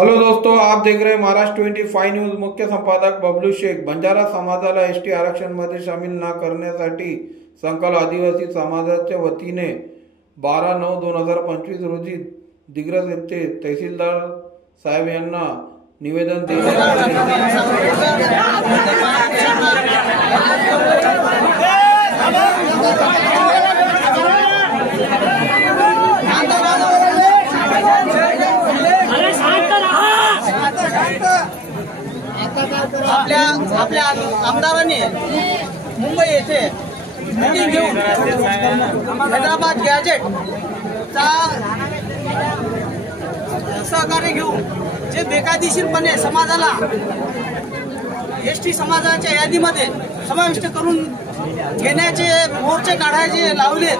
Hello दोस्तों, आप देख रहे हैं महाराष्ट्र 25 न्यूज। मुख्य संपादक बबलू शेख। बंजारा समाजाला एसटी आरक्षण मध्ये सामील न करण्यासाठी संकल आदिवासी समाजाच्या वतीने 12/9/2025 रोजी दिग्रस येथे तहसीलदार साहेब यांना निवेदन आपल्या आमदारांनी मुंबई येथे मीटिंग घेऊन हैदराबाद गॅजेटचा सहकार्य घेऊन जे बेकायदेशीरपणे समाजाला एसटी समाजाच्या यादीमध्ये समाविष्ट करून घेण्याचे मोर्चे काढायचे लावले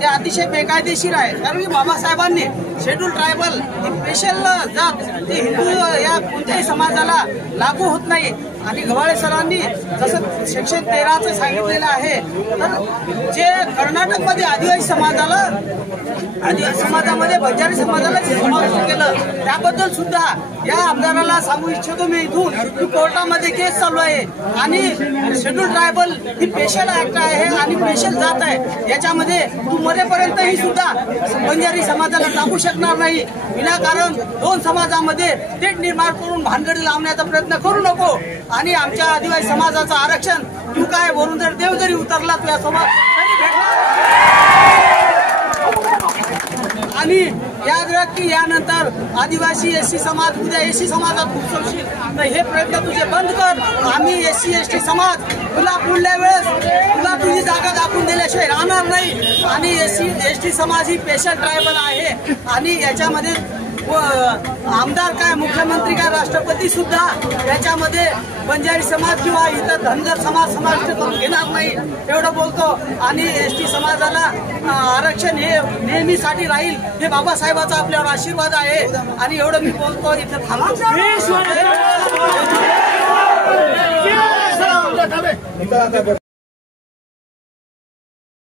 ते अतिशय बेकायदेशीर आहे। कारण बाबासाहेबांनी शेड्यूल ट्रायबल ही स्पेशल जात ती हिंदू या कोणत्याही समाजाला लागू होत नाही। आणि गव्हाळे सरांनी जसं सेक्शन 13 सांगितलेलं आहे, तर जे कर्नाटकमध्ये आदिवासी समाजामध्ये बंजारी समाजाला समाविष्ट केलं त्याबद्दल सुद्धा या आमदाराला सांगू इच्छितो मी इथून की कोर्टामध्ये केस चालू आहे आणि शेड्यूल ट्रायबल ही स्पेशल ऍक्ट आहे आणि स्पेशल जात आहे। याच्यामध्ये तू मरेपर्यंतही सुद्धा बंजारी समाजाला टाकू शकणार नाही। विनाकारण दोन समाजामध्ये तेढ निर्माण करून भानगडी लावण्याचा प्रयत्न करू नको। आणि आमच्या आदिवासी समाजाचं आरक्षण तू काय वरून जर देव जरी उतरला तुझ्यासोबत तरी भेटणार। आणि याद राख की यानंतर आदिवासी एससी समाज उद्या एससी समाजात घुसवशील तर हे प्रयत्न तुझे बंद कर। आम्ही एससी एसटी समाज तुला पुढल्या वेळेस तुला तुझी जागा दाखवून दिल्याशिवाय राहणार नाही। आणि एससी एसटी समाज ही स्पेशल ट्रायबल आहे आणि याच्यामध्ये आमदार काय मुख्यमंत्री काय राष्ट्रपती सुद्धा याच्यामध्ये बंजारी समाज किंवा इतर धनगर समाज समाविष्ट करून घेणार नाही एवढं बोलतो। आणि एसटी समाजाला आरक्षण हे नेहमीसाठी राहील हे बाबासाहेबांचा आपल्यावर आशीर्वाद आहे आणि एवढं मी बोलतो इथं थांबतो।